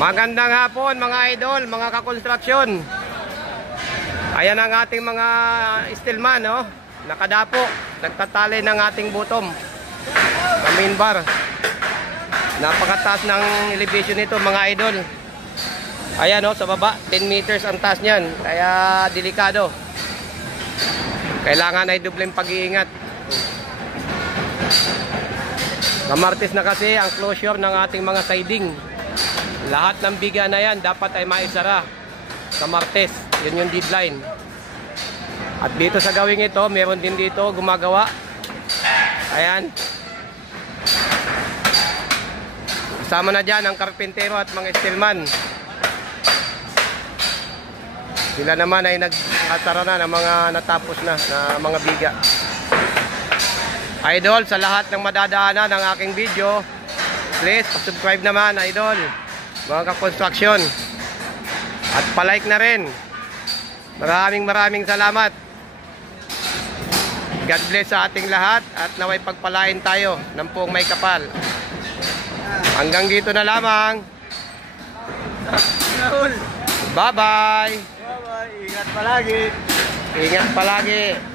Magandang hapon mga idol, mga kakonstruksyon. Ayan ang ating mga steelman, no? Nakadapo, nagtatali ng ating bottom sa main bar. Napakataas ng elevation nito mga idol. Ayan, no, sa baba 10 meters ang taas niyan, kaya delikado. Kailangan ay dubleng pag-iingat. Kamartes na kasi ang closure ng ating mga siding. Lahat ng biga na yan dapat ay maisara sa Martes. Yun yung deadline. At dito sa gawing ito, meron din dito gumagawa. Ayan. Kasama na dyan ang karpintero at mga steelman. Sila naman ay nag-asara na ng mga natapos na mga biga. Idol, sa lahat ng madadaanan ng aking video, please subscribe naman idol, mga kakonstruksyon, at palike na rin. Maraming salamat. God bless sa ating lahat at naway pagpalain tayo ng buong may kapal. Hanggang dito na lamang. Bye bye. Ingat palagi. Ingat palagi.